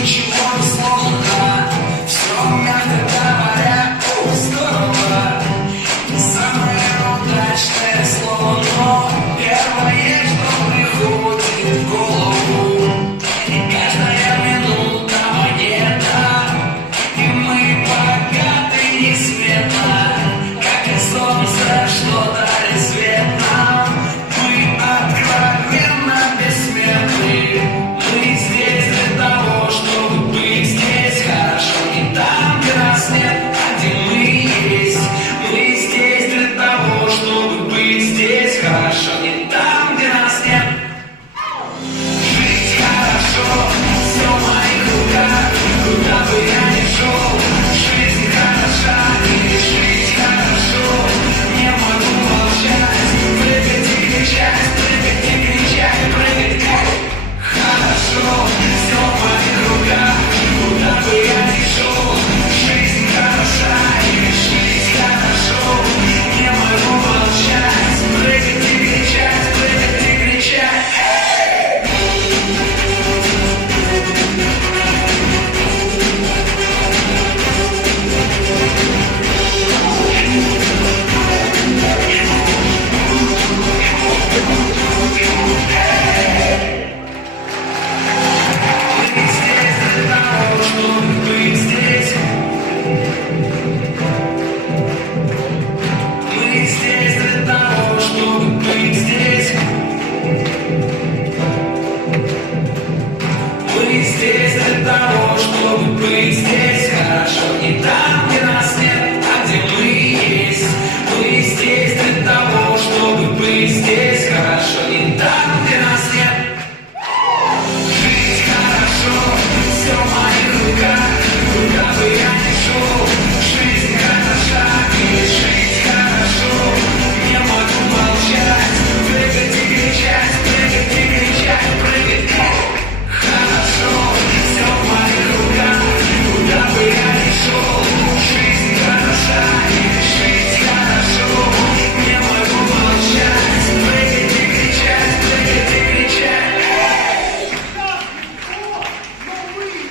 ничего не сложно, все мягко говоря, здорово. Не самое удачное слово, но первое, что приходит в голову. И каждая минута монета, и мы богаты несметно, как и солнце, что дарит свет нам. Мы откровенно бессмертны, мы здесь для того, чтобы быть здесь хорошо. Не там, где нас нет, а где мы есть. Мы здесь для того, чтобы быть здесь хорошо. Не там, где нас нет. Жить хорошо, все в моих руках, куда бы я ни шел. Жизнь хороша, и жить хорошо. Не могу молчать, прыгать и кричать, прыгать и кричать, прыгать. Хорошо, все в моих руках, куда бы я ни шел. Жизнь хороша, и жить хорошо. Не могу молчать, прыгать и кричать, прыгать и кричать. Мы здесь для того, чтобы быть здесь. Мы здесь для того, чтобы быть здесь хорошо. Не там, где нас нет, а где мы есть. Мы здесь для того, чтобы быть здесь.